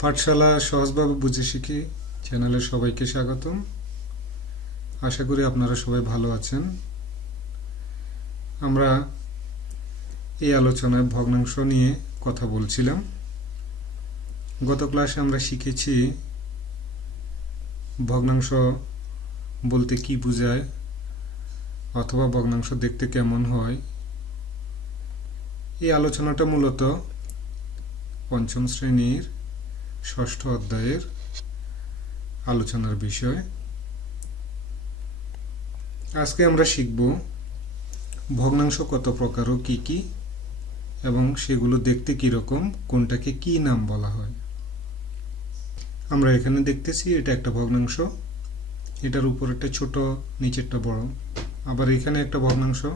পাঠশালা সহজভাবে বুঝে শিখি চ্যানেলে সবাইকে স্বাগতম। আশা করি আপনারা সবাই ভালো আছেন। আমরা এই আলোচনায় ভগ্নাংশ নিয়ে কথা বলছিলাম। গত ক্লাসে আমরা শিখেছি ভগ্নাংশ বলতে কি বোঝায় অথবা ভগ্নাংশ দেখতে কেমন হয়। এই আলোচনাটা মূলত পঞ্চম শ্রেণির ষষ্ঠ অধ্যায়ের আলোচনার বিষয়। আজকে আমরা শিখব ভগ্নাংশ কত প্রকার ও কি কি, এবং সেগুলো দেখতে কি রকম কোনটাকে কি নাম বলা হয়। আমরা এখানে দেখতেছি এটা একটা ভগ্নাংশ, এটার উপরেরটা ছোট, নিচেরটা বড়। আবার এখানে একটা ভগ্নাংশ,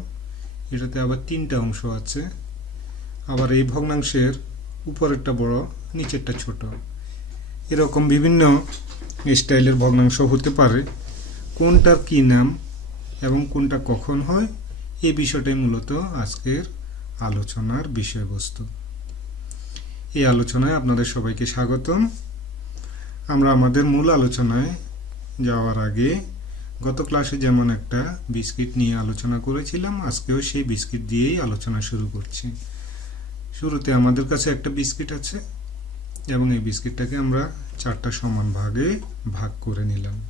এটাতে আবার তিনটা অংশ আছে। আবার এই ভগ্নাংশের উপরেরটা বড়, নিচেরটা ছোট। এরকম বিভিন্ন স্টাইলের ভগ্নাংশ হতে পারে। কোনটার কি নাম এবং কোনটা কখন হয় এই বিষয়টাই মূলত আজকের আলোচনার বিষয়বস্তু। এই আলোচনায় আপনাদের সবাইকে স্বাগতম। আমরা আমাদের মূল আলোচনায় যাওয়ার আগে গত ক্লাসে যেমন একটা বিস্কিট নিয়ে আলোচনা করেছিলাম, আজকেও সেই বিস্কিট দিয়েই আলোচনা শুরু করছি। শুরুতে আমাদের কাছে একটা বিস্কিট আছে। এবং এই বিস্কিটটাকে আমরা চারটা সমান ভাগে ভাগ করে নিলাম।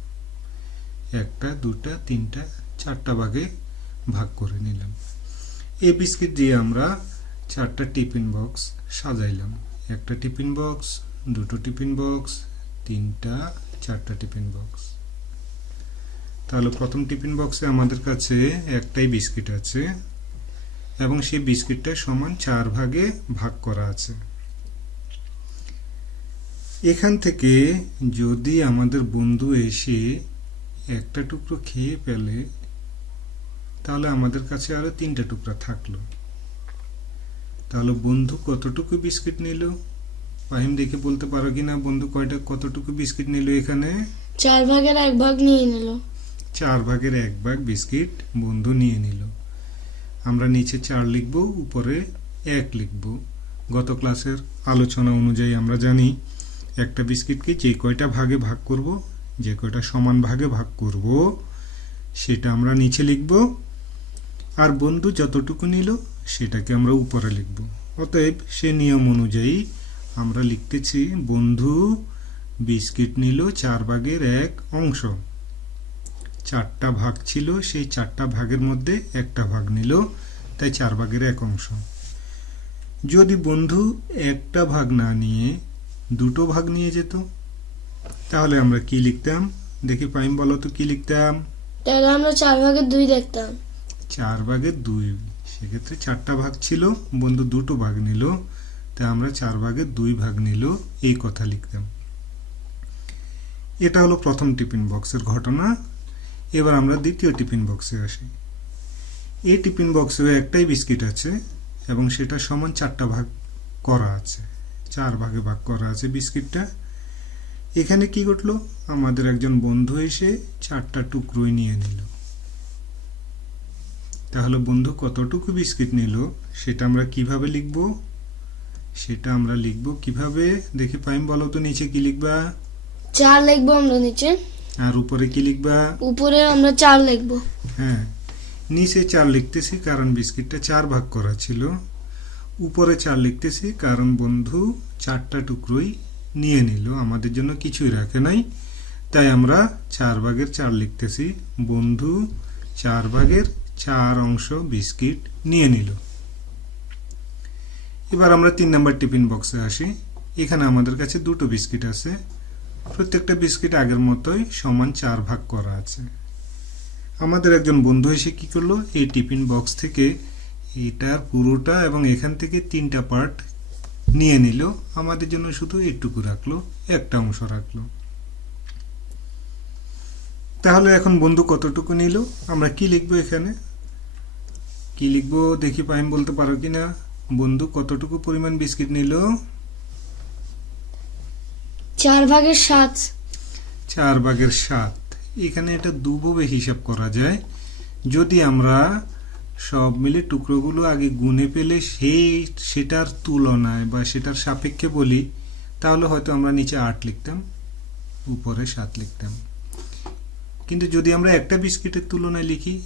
একটা, দুটা, তিনটা, চারটা ভাগে ভাগ করে নিলাম। এই বিস্কিট দিয়ে আমরা চারটা টিফিন বক্স সাজাইলাম। একটা টিফিন বক্স, দুটো টিফিন বক্স, তিনটা, চারটা টিফিন বক্স। তাহলে প্রথম টিফিন বক্সে আমাদের কাছে একটাই বিস্কিট আছে এবং সেই বিস্কিটটা সমান চার ভাগে ভাগ করা আছে। এখান থেকে যদি আমাদের বন্ধু এসে একটা টুকরো খেয়ে ফেলে তাহলে আমাদের কাছে আরও তিনটা টুকরা থাকল। তাহলে বন্ধু কতটুকু বিস্কিট নিল? ফাহিম দেখে বলতে পারো কি না বন্ধু কয়টা কতটুকু বিস্কিট নিল এখানে? চার ভাগের এক ভাগ নিয়ে নিল। চার ভাগের এক ভাগ বিস্কিট বন্ধু নিয়ে নিল। আমরা নিচে চার লিখব উপরে এক লিখব। গত ক্লাসের আলোচনা অনুযায়ী আমরা জানি একটা বিস্কিটকে যে কয়টা ভাগে ভাগ করব, যে কয়টা সমান ভাগে ভাগ করব, সেটা আমরা নিচে লিখব। আর বন্ধু যতটুকু নিল, সেটাকে আমরা উপরে লিখব। অতএব সে নিয়ম অনুযায়ী আমরা লিখতেছি, বন্ধু, বিস্কিট নিল চার ভাগের এক অংশ। চারটা ভাগ ছিল, সেই চারটা ভাগের মধ্যে একটা ভাগ নিল, তাই চার ভাগের এক অংশ। যদি বন্ধু একটা ভাগ না নিয়ে দুটো ভাগ নিয়ে যেত। তাহলে আমরা কি লিখতাম? দেখি পাইম বলো তো কি লিখতাম? তাহলে আমরা চার ভাগের দুই দেখতাম। চার ভাগের দুই। সেক্ষেত্রে চারটা ভাগ ছিল বন্ধু দুটো ভাগ নিল। তাই আমরা চার ভাগের দুই ভাগ নিল এই কথা লিখতাম। এটা হলো প্রথম টিফিন বক্সের ঘটনা। এবার আমরা দ্বিতীয় টিফিন বক্সে আসি। এই টিফিন বক্সে একটাই বিস্কিট আছে এবং সেটা সমান চারটা ভাগ করা আছে। চার ভাগে ভাগ করা আছে বিস্কিটটা। এখানে কি ঘটলো? আমাদের একজন বন্ধু এসে চারটা টুকরোই নিয়ে নিল। তাহলে বন্ধু কতটুকু বিস্কিট নিল? সেটা আমরা কীভাবে লিখব? সেটা আমরা লিখব কীভাবে? দেখি পাইম বলো তো নিচে কি লিখবা? চার লিখব আমরা নিচে। আর উপরে কি লিখবা? উপরে আমরা চার লিখব। হ্যাঁ নিচে চার লিখতেছি কারণ বিস্কিটটা চার ভাগ করা ছিল। উপরে চার লিখতেছি, কারণ বন্ধু চারটা টুকরোই নিয়ে নিল। আমাদের জন্য কিছুই রাখে নাই। তাই আমরা চার ভাগের চার লিখতেছি। বন্ধু চার ভাগের চার অংশ বিস্কিট নিয়ে নিল। এবার আমরা তিন নম্বর টিফিন বক্সে আসি। এখানে আমাদের কাছে দুটো বিস্কিট আছে। প্রত্যেকটা বিস্কিট আগের মতোই সমান চার ভাগ করা আছে। আমাদের একজন বন্ধু এসে কি করল? এই টিফিন বক্স থেকে এটার পুরোটা এবং এখান থেকে তিনটা পার্ট নিয়ে নিল। আমাদের জন্য শুধু এটুকু রাখল একটা অংশ রাখল। তাহলে এখন বন্ধু কতটুকু নিল? আমরা কি লিখব এখানে? কি লিখব দেখি পাইম বলতে পারো কি না বন্ধু কতটুকু পরিমাণ বিস্কিট নিল? চার ভাগের সাত। চার ভাগের সাত। এখানে এটা দুভাবে হিসাব করা যায়। যদি আমরা সব মিলে টুকরোগুলো আগে গুনে পেলে সেই সেটার তুলনায় বা সেটার সাপেক্ষে বলি, তাহলে হয়তো আমরা নিচে আট লিখতাম, উপরে সাত লিখতাম। কিন্তু যদি আমরা একটা বিস্কিটের তুলনায় লিখি,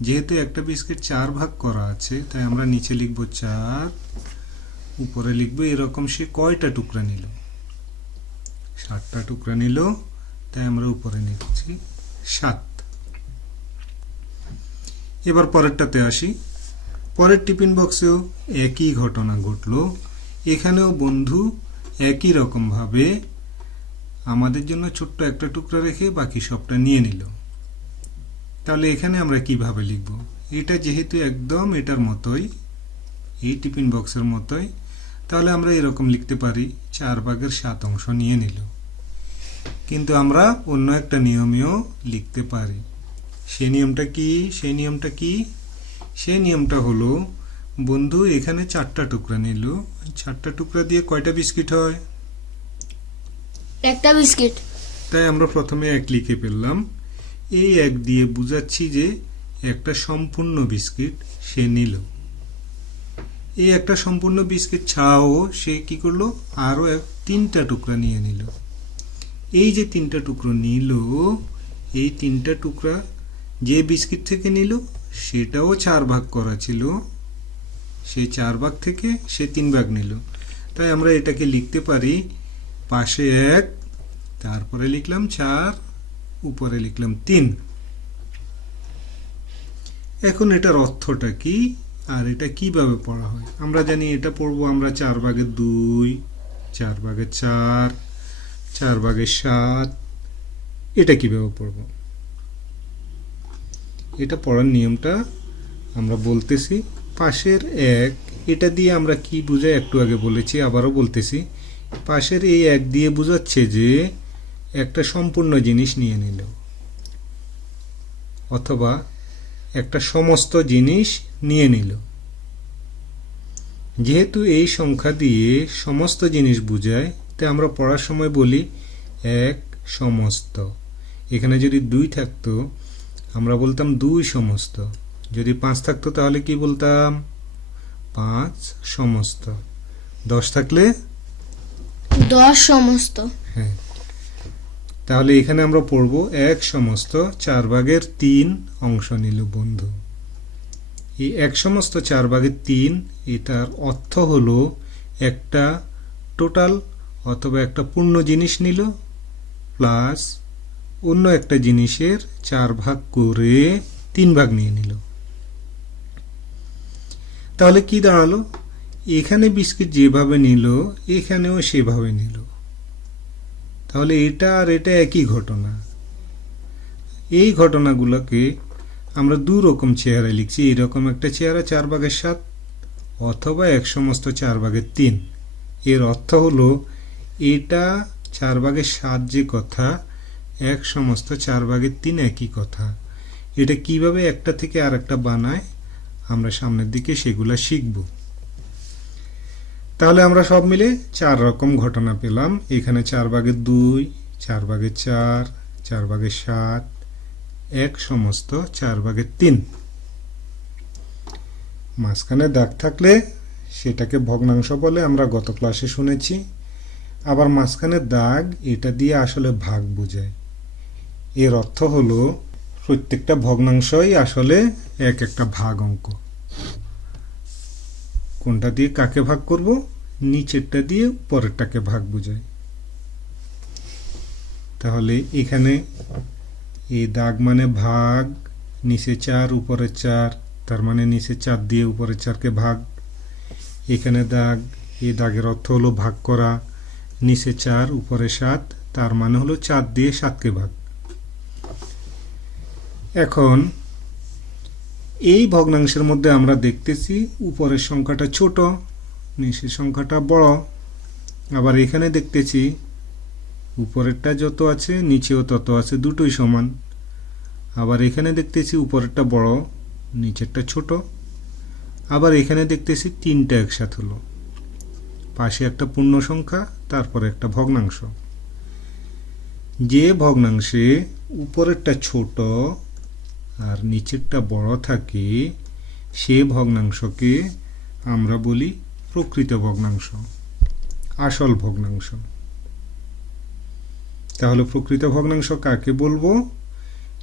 যেহেতু একটা বিস্কিট চার ভাগ করা আছে, তাই আমরা নিচে লিখব চার, উপরে লিখব এরকম সে কয়টা টুকরা নিল? সাতটা টুকরা নিল, তাই আমরা উপরে নিচ্ছি সাত। এবার পরেরটাতে আসি। পরের টিফিন বক্সেও একই ঘটনা ঘটলো। এখানেও বন্ধু একই রকমভাবে আমাদের জন্য ছোট্ট একটা টুকরা রেখে বাকি সবটা নিয়ে নিল। তাহলে এখানে আমরা কীভাবে লিখব? এটা যেহেতু একদম এটার মতোই, এই টিফিন বক্সের মতোই, তাহলে আমরা এরকম লিখতে পারি, চার ভাগের সাত অংশ নিয়ে নিল। কিন্তু আমরা অন্য একটা নিয়মেও লিখতে পারি। সেই নিয়মটা কি সেই নিয়মটা কি? সেই নিয়মটা হলো বন্ধু এখানে চারটা টুকরা নিল। চারটা টুকরা দিয়ে কয়টা বিস্কিট হয়? একটা বিস্কিট। তাই আমরা প্রথমে এক লিখে ফেললাম। এই এক দিয়ে বুঝাচ্ছি যে একটা সম্পূর্ণ বিস্কিট সে নিল। এই একটা সম্পূর্ণ বিস্কিট ছাও সে কি করল? আরও এক তিনটা টুকরা নিয়ে নিল। এই যে তিনটা টুকরো নিল এই তিনটা টুকরা যে বিস্কিট থেকে নিল, সেটাও চার ভাগ করা ছিল। সে চার ভাগ থেকে সে তিন ভাগ নিল। তাই আমরা এটাকে লিখতে পারি পাশে এক, তারপরে লিখলাম চার, উপরে লিখলাম তিন। এখন এটার অর্থটা কি আর এটা কীভাবে পড়া হয়? আমরা জানি এটা পড়ব আমরা চার ভাগের দুই, চার ভাগের চার চার ভাগের সাত। এটা কীভাবে পড়ব? এটা পড়ার নিয়মটা আমরা বলতেছি। পাশের এক, এটা দিয়ে আমরা কি বুঝাই একটু আগে বলেছি, আবারও বলতেছি। পাশের এই এক দিয়ে বোঝাচ্ছে যে একটা সম্পূর্ণ জিনিস নিয়ে নিল। অথবা একটা সমস্ত জিনিস নিয়ে নিল। যেহেতু এই সংখ্যা দিয়ে সমস্ত জিনিস বোঝায় তাই আমরা পড়ার সময় বলি এক সমস্ত। এখানে যদি দুই থাকতো আমরা বলতাম দুই সমস্ত। যদি পাঁচ থাকতো তাহলে কি বলতাম? পাঁচ সমস্ত। দশ থাকলে? দশ সমস্ত। হ্যাঁ। তাহলে এখানে আমরা পড়ব এক সমস্ত চার ভাগের তিন অংশ নিল বন্ধু। এই এক সমস্ত চার ভাগের তিন এটার অর্থ হলো একটা টোটাল অথবা একটা পূর্ণ জিনিস নিল প্লাস অন্য একটা জিনিসের চার ভাগ করে তিন ভাগ নিয়ে নিল। তাহলে কি দাঁড়াল? এখানে বিস্কিট যেভাবে নিল, এখানেও সেভাবে নিল। তাহলে এটা আর এটা একই ঘটনা। এই ঘটনাগুলোকে আমরা দু রকম চেহারা লিখছি। এরকম একটা চেহারা চার ভাগের সাত অথবা এক সমস্ত চার ভাগের তিন। এর অর্থ হলো, এটা চার ভাগের সাত যে কথা এক সমস্ত চার ভাগের তিন একই কথা। এটা কীভাবে একটা থেকে আর একটা বানায়, আমরা সামনের দিকে সেগুলা শিখব। তাহলে আমরা সব মিলে চার রকম ঘটনা পেলাম। এখানে চার ভাগের দুই, চার ভাগের চার চার ভাগের সাত, এক সমস্ত চার ভাগের তিন। মাঝখানে দাগ থাকলে সেটাকে ভগ্নাংশ বলে আমরা গত ক্লাসে শুনেছি। আবার মাঝখানে দাগ, এটা দিয়ে আসলে ভাগ বোঝায়। এর অর্থ হলো প্রত্যেকটা ভগ্নাংশই আসলে এক একটা ভাগ অঙ্ক। কোনটা দিয়ে কাকে ভাগ করব? নিচেরটা দিয়ে পরেরটাকে ভাগ বোঝায় তাহলে এখানে এই দাগ মানে ভাগ, নিচে চার, উপরে চার, তার মানে নিচে চার দিয়ে উপরে চারকে ভাগ। এখানে দাগ এই দাগের অর্থ হলো ভাগ করা। নিচে চার, উপরে সাত, তার মানে হলো চার দিয়ে সাতকে ভাগ। এখন, এই ভগ্নাংশের মধ্যে আমরা দেখতেছি উপরের সংখ্যাটা ছোট, নিচের সংখ্যাটা বড়। আবার এখানে দেখতেছি উপরেরটা যত আছে, নিচেও তত আছে, দুটোই সমান। আবার এখানে দেখতেছি উপরেরটা বড়, নিচেরটা ছোট। আবার এখানে দেখতেছি তিনটা একসাথ হলো। পাশে একটা পূর্ণ সংখ্যা, তারপরে একটা ভগ্নাংশ। যে ভগ্নাংশে উপরেরটা ছোট আর নিচেরটা বড় থাকে, সে ভগ্নাংশকে আমরা বলি প্রকৃত ভগ্নাংশ, আসল ভগ্নাংশ। তাহলে প্রকৃত ভগ্নাংশ কাকে বলব?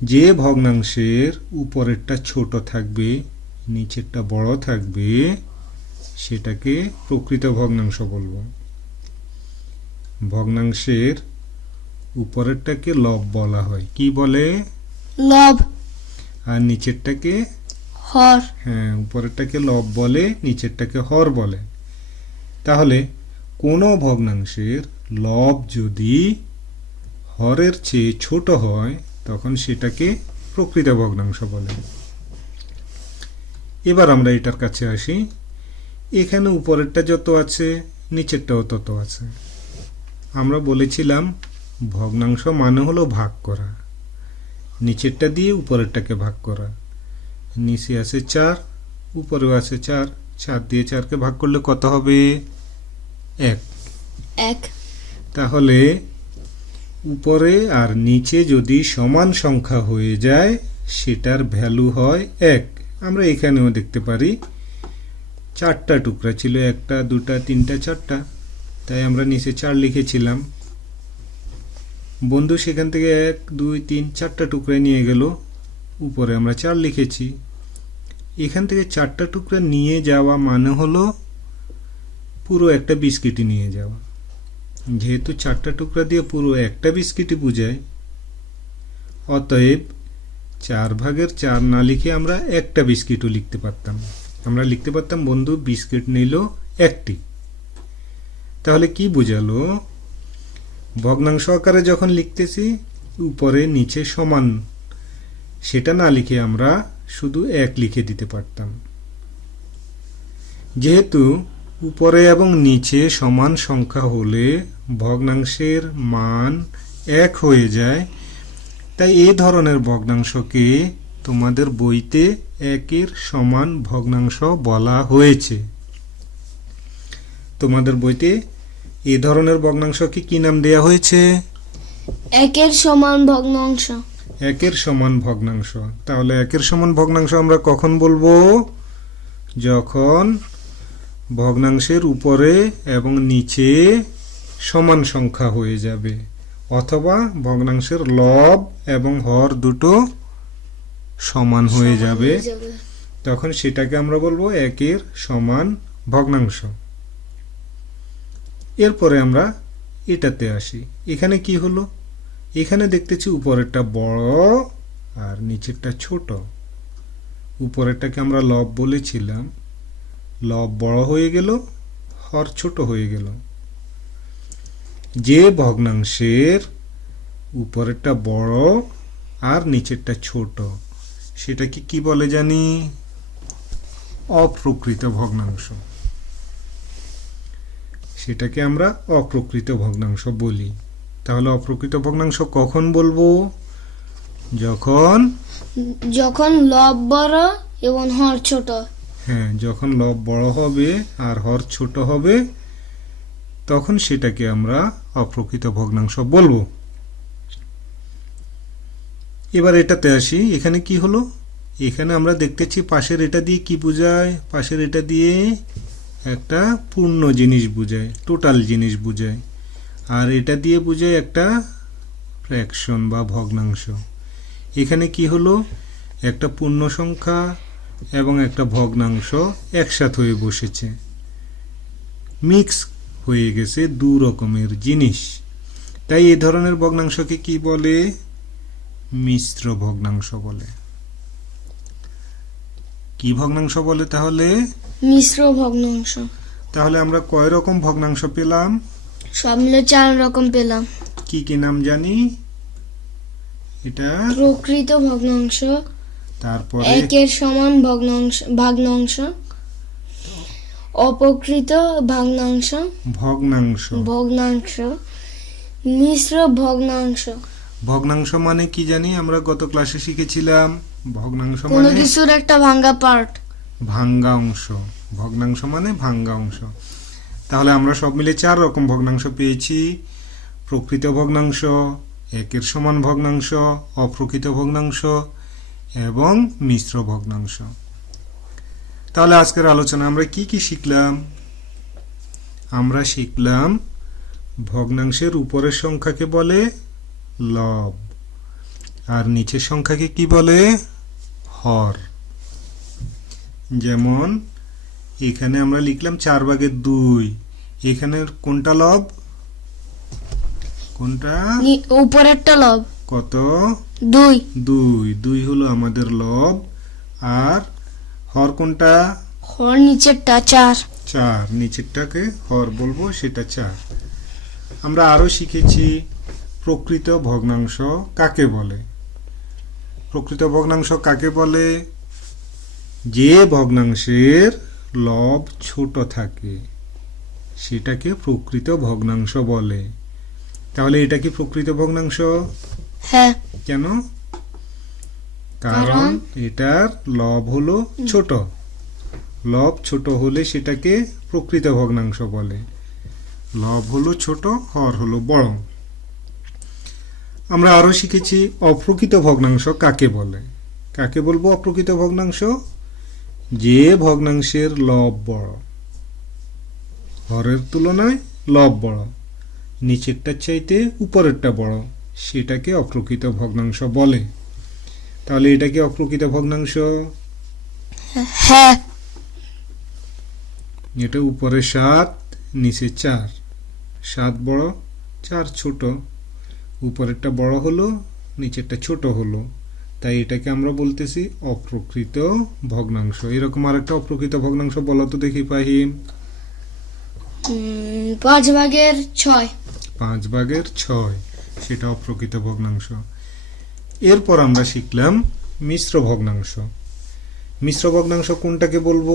যে ভগ্নাংশের উপরেরটা ছোট থাকবে, নিচেরটা বড় থাকবে, সেটাকে প্রকৃত ভগ্নাংশ বলব। ভগ্নাংশের উপরেরটাকে লব বলা হয়। কি বলে? লব। আর নিচেরটাকে হর। হ্যাঁ উপরেরটাকে লব বলে নিচেরটাকে হর বলে। তাহলে কোনো ভগ্নাংশের লব যদি হরের চেয়ে ছোট হয় তখন সেটাকে প্রকৃত ভগ্নাংশ বলে। এবার আমরা এটার কাছে আসি। এখানে উপরেরটা যত আছে নিচেরটাও তত আছে। আমরা বলেছিলাম ভগ্নাংশ মানে হলো ভাগ করা। নিচেরটা দিয়ে উপরেরটাকে ভাগ করা। নিচে আছে চার উপরেও আছে চার। চার দিয়ে চারকে ভাগ করলে কত হবে? এক। এক। তাহলে উপরে আর নিচে যদি সমান সংখ্যা হয়ে যায় সেটার ভ্যালু হয় এক। আমরা এখানেও দেখতে পারি চারটা টুকরা ছিল একটা দুটা তিনটা চারটা। তাই আমরা নিচে চার লিখেছিলাম। বন্ধু সেখান থেকে এক, দুই, তিন, চারটা টুকরা নিয়ে গেল। উপরে আমরা চার লিখেছি। এখান থেকে চারটা টুকরা নিয়ে যাওয়া মানে হলো পুরো একটা বিস্কিটই নিয়ে যাওয়া। যেহেতু চারটা টুকরা দিয়ে পুরো একটা বিস্কিটই বুঝায়, অতএব চার ভাগের চার না লিখে আমরা একটা বিস্কিটও লিখতে পারতাম। আমরা লিখতে পারতাম, বন্ধু, বিস্কিট নিল একটি। তাহলে কি বোঝালো? ভগ্নাংশ আকারে যখন লিখতেছি, উপরে, নিচে সমান, সেটা না লিখে আমরা শুধু এক লিখে দিতে পারতাম। যেহেতু উপরে এবং নিচে সমান সংখ্যা হলে ভগ্নাংশের মান এক হয়ে যায়, তাই এই ধরনের ভগ্নাংশকে তোমাদের বইতে একের সমান ভগ্নাংশ বলা হয়েছে। তোমাদের বইতে এই ধরনের ভগ্নাংশকে কি নাম দেয়া হয়েছে? একের সমান ভগ্নাংশ। একের সমান ভগ্নাংশ। তাহলে একের সমান ভগ্নাংশ আমরা কখন বলব? যখন ভগ্নাংশের উপরে এবং নিচে সমান সংখ্যা হয়ে যাবে। অথবা ভগ্নাংশের লব এবং হর দুটো সমান হয়ে যাবে। তখন সেটাকে আমরা বলব একের সমান ভগ্নাংশ। এরপরে আমরা এটাতে আসি। এখানে কি হলো? এখানে দেখতেছি উপরেরটা বড় আর নিচেরটা ছোট। উপরেরটাকে আমরা লব বলেছিলাম। লব বড় হয়ে গেল, হর ছোট হয়ে গেল। যে ভগ্নাংশের উপরেরটা বড় আর নিচেরটা ছোট, সেটাকে কি বলে জানি? অপ্রকৃত ভগ্নাংশ। সেটাকে আমরা অপ্রকৃত ভগ্নাংশ বলি। তাহলে অপ্রকৃত ভগ্নাংশ কখন বলব? যখন? যখন লব বড় এবং হর ছোট। হ্যাঁ যখন লব বড় হবে আর হর ছোট হবে তখন সেটাকে আমরা অপ্রকৃত ভগ্নাংশ বলব। এবার এটাতে আসি। এখানে কি হলো? এখানে আমরা দেখতেছি পাশের এটা দিয়ে কি বোঝায়? পাশের এটা দিয়ে একটা পূর্ণ জিনিস বোঝায় টোটাল জিনিস বোঝায়। আর এটা দিয়ে বোঝায় একটা ফ্র্যাকশন বা ভগ্নাংশ। এখানে কি হলো? একটা পূর্ণ সংখ্যা এবং একটা ভগ্নাংশ একসাথে হয়ে বসেছে। মিক্স হয়ে গেছে দু রকমের জিনিস। তাই এ ধরনের ভগ্নাংশকে কি বলে? মিশ্র ভগ্নাংশ বলে। কি ভগ্নাংশ বলে তাহলে? মিশ্র ভগ্নাংশ। তাহলে আমরা কয় রকম ভগ্নাংশ পেলাম? সব মিলে চার রকম পেলাম। কি কি নাম জানি? এটা? প্রকৃত ভগ্নাংশ। তারপরে? একের সমান ভগ্নাংশ ভাগ্নাংশ। অপকৃত ভগ্নাংশ। ভগ্নাংশ। ভগ্নাংশ। মিশ্র ভগ্নাংশ। ভগ্নাংশ মানে কি জানি? আমরা গত ক্লাসে শিখেছিলাম। ভগ্নাংশ মানে? কিছুর একটা ভাঙ্গা পার্ট ভাঙ্গা অংশ। ভগ্নাংশ মানে ভাঙ্গা অংশ। তাহলে আমরা সব মিলে চার রকম ভগ্নাংশ পেয়েছি। প্রকৃত ভগ্নাংশ একের সমান ভগ্নাংশ অপ্রকৃত ভগ্নাংশ এবং মিশ্র ভগ্নাংশ। তাহলে আজকের আলোচনা আমরা কি কি শিখলাম? আমরা শিখলাম ভগ্নাংশের উপরের সংখ্যাকে বলে লব। আর নিচের সংখ্যাকে কি বলে? হর। যেমন এখানে আমরা লিখলাম চার ভাগের দুই। এখানে কোনটা লব? কোনটা? উপরেরটা লব। কত? দুই। দুই। দুই হলো আমাদের লব। আর হর কোনটা? হর নিচেরটা চার। চার। নিচেরটাকে হর বলব সেটা চার। আমরা আরও শিখেছি প্রকৃত ভগ্নাংশ কাকে বলে? প্রকৃত ভগ্নাংশ কাকে বলে? যে ভগ্নাংশের লব ছোট থাকে সেটাকে প্রকৃত ভগ্নাংশ বলে। তাহলে এটা কি প্রকৃত ভগ্নাংশ? হ্যাঁ। কেন? কারণ? এটার লব হলো ছোট। লব ছোট হলে সেটাকে প্রকৃত ভগ্নাংশ বলে। লব হলো ছোট হর হলো বড়। আমরা আরও শিখেছি অপ্রকৃত ভগ্নাংশ কাকে বলে? কাকে বলব অপ্রকৃত ভগ্নাংশ? যে ভগ্নাংশের লব বড়। হরের তুলনায় লব বড়। নিচেরটার চাইতে উপরেরটা বড়। সেটাকে অপ্রকৃত ভগ্নাংশ বলে। তাহলে এটা কি অপ্রকৃত ভগ্নাংশ? হ্যাঁ। এটা উপরে সাত নিচে চার। সাত বড় চার ছোট। উপরেরটা বড় হলো নিচেরটা ছোট হলো। তাই এটাকে আমরা বলতেছি অপ্রকৃত ভগ্নাংশ। এরকম আরেকটা অপ্রকৃত ভগ্নাংশ বলো তো দেখি পাহিম পাঁচ ভাগের ছয়। পাঁচ ভাগের ছয় সেটা অপ্রকৃত ভগ্নাংশ। এরপর আমরা শিখলাম মিশ্র ভগ্নাংশ। মিশ্র ভগ্নাংশ কোনটাকে বলব?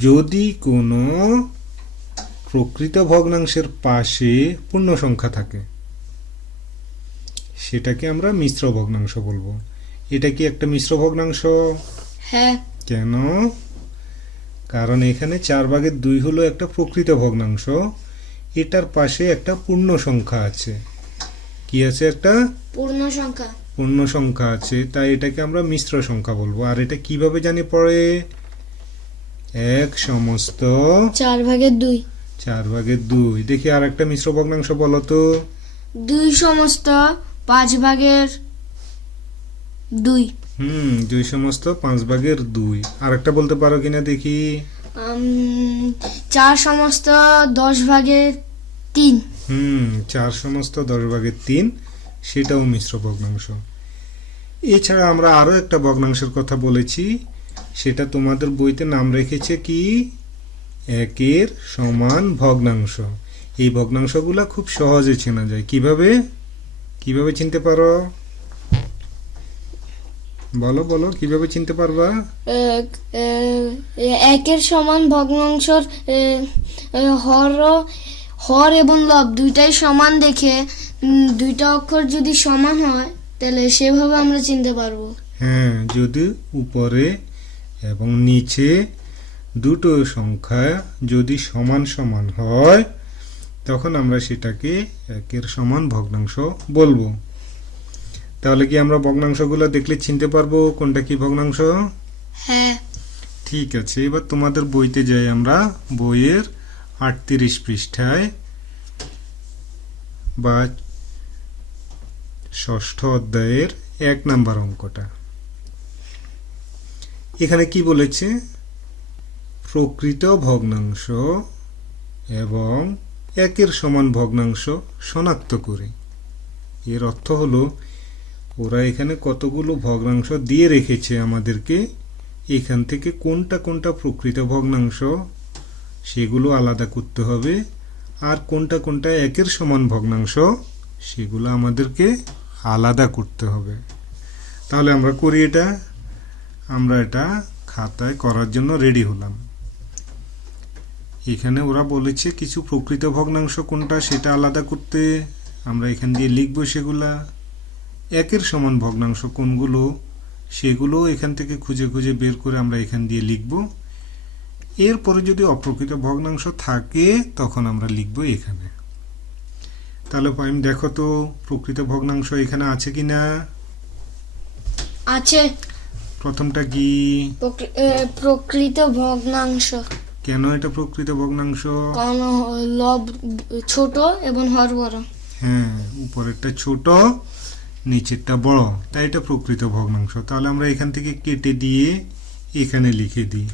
যদি কোনো প্রকৃত ভগ্নাংশের পাশে পূর্ণ সংখ্যা থাকে সেটাকে আমরা মিশ্র ভগ্নাংশ বলব। এটা কি একটা মিশ্র ভগ্নাংশ? হ্যাঁ। কেন? কারণ এখানে চার ভাগের দুই হলো একটা প্রকৃত ভগ্নাংশ। এটার পাশে একটা পূর্ণ সংখ্যা আছে। কি আছে একটা? পূর্ণ সংখ্যা। পূর্ণ সংখ্যা আছে। তাই এটাকে আমরা মিশ্র সংখ্যা বলব। আর এটা কীভাবে জানি পড়ে? এক সমস্ত চার ভাগের দুই। চার ভাগের দুই। দেখি আর একটা মিশ্র ভগ্নাংশ বলো তো। দুই সমস্ত পাঁচ ভাগের দুই। হুম দুই সমস্ত পাঁচ ভাগের দুই। আর একটা বলতে পারো কিনা দেখি। চার সমস্ত দশ ভাগের তিন। হুম চার সমস্ত দশ ভাগের তিন সেটাও মিশ্র ভগ্নাংশ। এছাড়া আমরা আরও একটা ভগ্নাংশের কথা বলেছি সেটা তোমাদের বইতে নাম রেখেছে কি? একের সমান ভগ্নাংশ। এই ভগ্নাংশগুলো খুব সহজে চেনা যায়। কীভাবে? কীভাবে চিনতে পারো? বলো বলো কীভাবে চিনতে পারবা? একের সমান ভগ্নাংশর হর হর এবং লব দুইটাই সমান দেখে দুইটা অক্ষর যদি সমান হয় তাহলে সেভাবে আমরা চিনতে পারব। হ্যাঁ যদি উপরে এবং নিচে দুটো সংখ্যা যদি সমান সমান হয় তখন আমরা সেটাকে একের সমান ভগ্নাংশ বলব। তাহলে কি আমরা ভগ্নাংশগুলো দেখলে চিনতে পারব কোনটা কি ভগ্নাংশ? হ্যাঁ। ঠিক আছে এবার তোমাদের বইতে যাই আমরা। বইয়ের আটত্রিশ পৃষ্ঠায় বা ষষ্ঠ অধ্যায়ের এক নাম্বার অঙ্কটা। এখানে কি বলেছে? প্রকৃত ভগ্নাংশ এবং একের সমান ভগ্নাংশ শনাক্ত করে। এর অর্থ হলো, ওরা এখানে কতগুলো ভগ্নাংশ দিয়ে রেখেছে আমাদেরকে? এখান থেকে কোনটা কোনটা প্রকৃত ভগ্নাংশ? সেগুলো আলাদা করতে হবে। আর কোনটা কোনটা একের সমান ভগ্নাংশ? সেগুলো আমাদেরকে আলাদা করতে হবে। তাহলে আমরা করি এটা। আমরা এটা খাতায় করার জন্য রেডি হলাম। এখানে ওরা বলেছে কিছু প্রকৃত ভগ্নাংশ কোনটা সেটা আলাদা করতে। আমরা এখান দিয়ে লিখব সেগুলা। একের সমান ভগ্নাংশ কোনগুলো সেগুলো এখান থেকে খুঁজে খুঁজে বের করে আমরা এখান দিয়ে লিখব। এরপরে যদি অপ্রকৃত ভগ্নাংশ থাকে তখন আমরা লিখব এখানে। তাহলে পাইম দেখো তো প্রকৃত ভগ্নাংশ এখানে আছে কি না আছে। প্রথমটা কি? প্রকৃত ভগ্নাংশ। কেন এটা প্রকৃত ভগ্নাংশ? কারণ লব ছোট এবং হর বড়। হ্যাঁ উপরেরটা ছোট নিচেরটা বড়। তাই এটা প্রকৃত ভগ্নাংশ। তাহলে আমরা এখান থেকে কেটে দিয়ে এখানে লিখে দিই।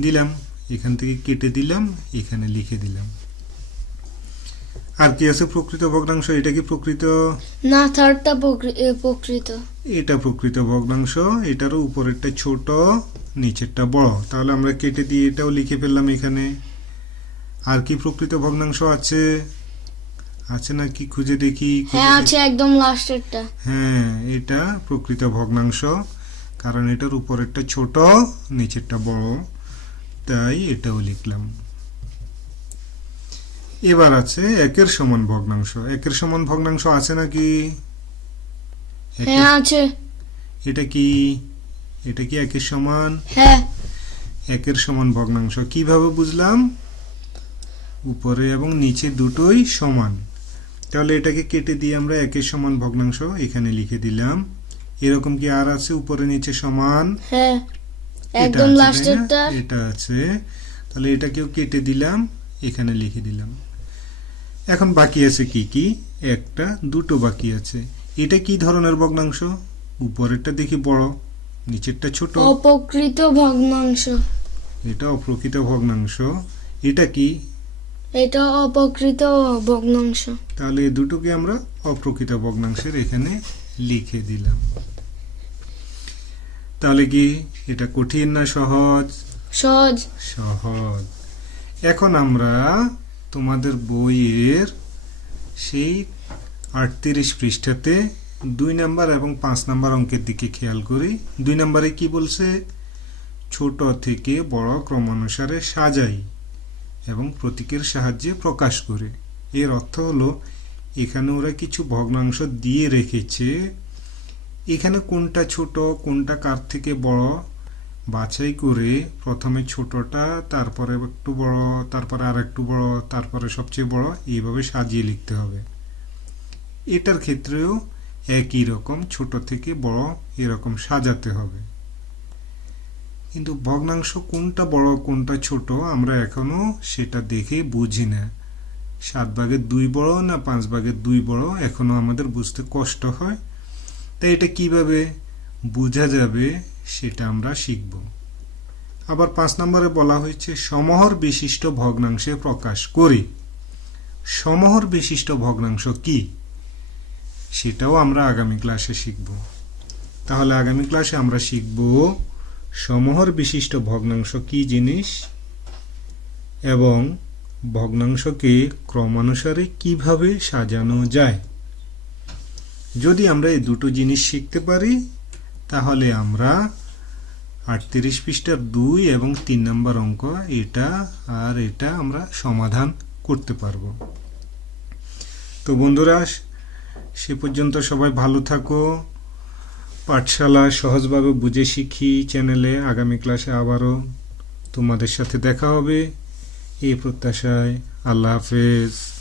দিলাম এখান থেকে কেটে দিলাম এখানে লিখে দিলাম। আর কি আছে প্রকৃত ভগ্নাংশ? এটা কি প্রকৃত? না থার্ডটা প্রকৃত। এটা প্রকৃত ভগ্নাংশ এটারও উপরেরটা ছোট নিচেরটা বড়। তাহলে আমরা কেটে দিয়ে এটাও লিখে ফেললাম এখানে। আর কি প্রকৃত ভগ্নাংশ আছে? আছে না কি? খুঁজে দেখি হ্যাঁ আছে একদম লাস্টেরটা। হ্যাঁ এটা প্রকৃত ভগ্নাংশ কারণ এটার উপরেরটা ছোট নিচেরটা বড়। তাই এটাও লিখলাম। এবার আছে একের সমান ভগ্নাংশ। একের সমান ভগ্নাংশ আছে নাকি? হ্যাঁ আছে। এটা কি? এটা কি একের সমান? হ্যাঁ। একের সমান ভগ্নাংশ। কীভাবে বুঝলাম? উপরে এবং নিচে দুটোই সমান। তাহলে এটাকে কেটে দিয়ে আমরা একের সমান ভগ্নাংশ এখানে লিখে দিলাম। এরকম কি আর আছে উপরে নিচে সমান? হ্যাঁ। একদম? লাস্টেরটা। এটা আছে। তাহলে এটাকেও কেটে দিলাম এখানে লিখে দিলাম। এখন বাকি আছে কি কি? একটা দুটো বাকি আছে। এটা কি ধরনের ভগ্নাংশ? উপরেরটা দেখি বড় নিচেরটা ছোট। অপকৃত ভগ্নাংশ। এটা অপ্রকৃত ভগ্নাংশ। এটা কি? এটা অপকৃত ভগ্নাংশ। তাহলে এই দুটোকে আমরা অপ্রকৃত ভগ্নাংশের এখানে লিখে দিলাম। তাহলে কি এটা কঠিন না সহজ? সহজ। সহজ। এখন আমরা তোমাদের বইয়ের সেই আটত্রিশ পৃষ্ঠাতে দুই নাম্বার এবং পাঁচ নাম্বার অঙ্কের দিকে খেয়াল করি। দুই নাম্বারে কি বলছে? ছোট থেকে বড় ক্রমানুসারে সাজাই এবং প্রতীকের সাহায্যে প্রকাশ করে। এর অর্থ হলো, এখানে ওরা কিছু ভগ্নাংশ দিয়ে রেখেছে। এখানে কোনটা ছোট, কোনটা কার থেকে বড় বাছাই করে প্রথমে ছোটটা, তারপরে একটু বড়, তারপরে আর একটু বড়, তারপরে সবচেয়ে বড়, এইভাবে সাজিয়ে লিখতে হবে। এটার ক্ষেত্রেও একই রকম ছোট থেকে বড় এরকম সাজাতে হবে। কিন্তু ভগ্নাংশ কোনটা বড়, কোনটা ছোট, আমরা এখনও সেটা দেখে বুঝি না। সাত ভাগের দুই বড় না পাঁচ ভাগের দুই বড়, এখনও আমাদের বুঝতে কষ্ট হয়। তাই এটা কীভাবে বোঝা যাবে সেটা আমরা শিখব। আবার পাঁচ নম্বরে বলা হয়েছে, সমহর বিশিষ্ট ভগ্নাংশে প্রকাশ করি। সমহর বিশিষ্ট ভগ্নাংশ কি? সেটাও আমরা আগামী ক্লাসে শিখব। তাহলে আগামী ক্লাসে আমরা শিখব, সমহর বিশিষ্ট ভগ্নাংশ কি জিনিস? এবং ভগ্নাংশকে ক্রমানুসারে কীভাবে সাজানো যায়? যদি আমরা এই দুটো জিনিস শিখতে পারি তাহলে আমরা আটত্রিশ পৃষ্ঠার দুই এবং তিন নম্বর অঙ্ক, এটা আর এটা আমরা সমাধান করতে পারব। তো বন্ধুরা, সে পর্যন্ত সবাই ভালো থাকো। পাঠশালা সহজভাবে বুঝে শিখি চ্যানেলে। আগামী ক্লাসে আবারও তোমাদের সাথে দেখা হবে। এই প্রত্যাশায় আল্লাহ হাফেজ।